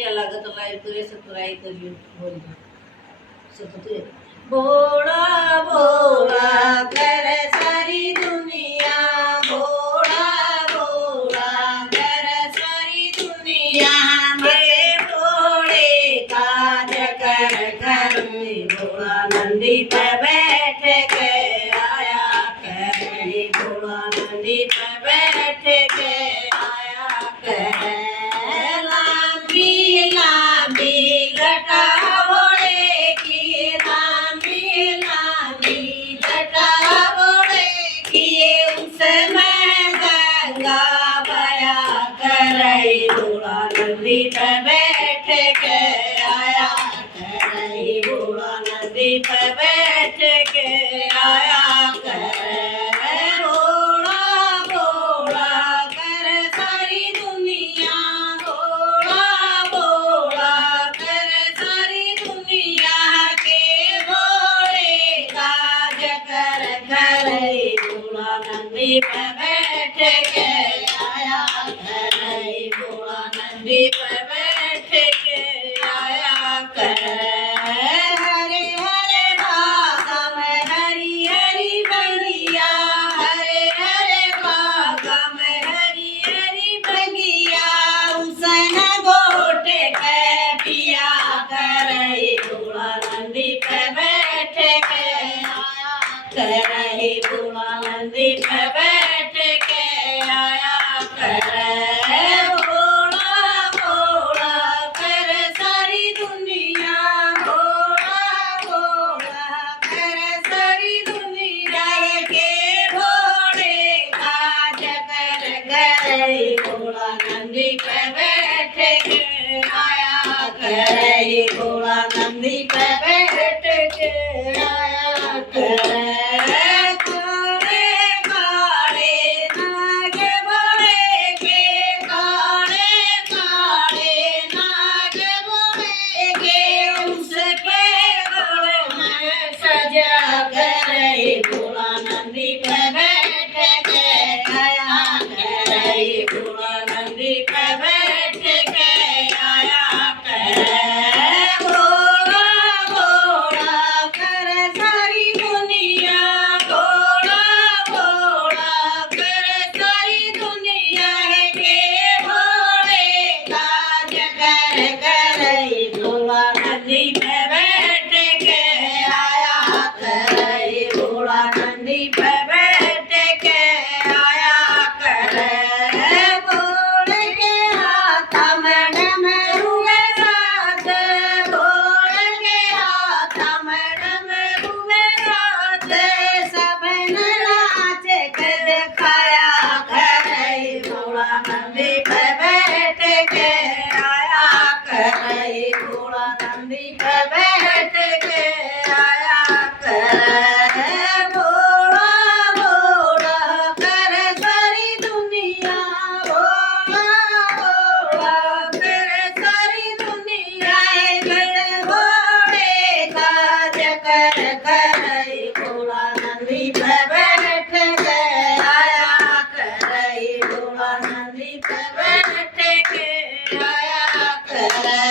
लागत लाइव करे सतुराई करियो बोल सतुते भोला भोला कर सारी दुनिया भोला भोला कर सारी दुनिया में भोले काज कर भोला नंदी पे बैठ के आया कर भोला नंदी पे बैठ के आया कर नंदी पे बैठ के आया कर भोला नंदी पे बैठ के आया कर भोला भोला कर सारी दुनिया भोला भोला कर सारी दुनिया के भोले काज कर भोला नंदी पे बैठ के आया कर भोला नंदी पे बैठ के आया कर हरे हरे भागा में हरी हरी बगिया हरे हरे भागा में हरी हरी बगिया उसन गोटे के पिया कर भोला नंदी पे बैठ के आया कर भोला नंदी पे बैठ के आया कर भोला नंदी पे बैठ के आया कर भोला नंदी पे बैठ के आया कर काले काले नाग बोले के काले काले नाग बोले के उसके गले में सजा कर भोला नंदी पे बैठ के आया भोला नंदी पे बैठ के आया कर भोला भोला कर सारी दुनिया भोला भोला कर सारी दुनिया के भोले काज कर भोला नंदी पे बैठ के आया कर भोला नंदी पे बैठ के आया कर नंदी पे बैठ के आया कर भोला नंदी पे बैठ के आया कर भोला भोला कर सारी दुनिया भोला भोला कर सारी दुनिया कर भोले काज कर भोला नंदी पे बैठ के आया कर भोला नंदी पे बैठ के आया कर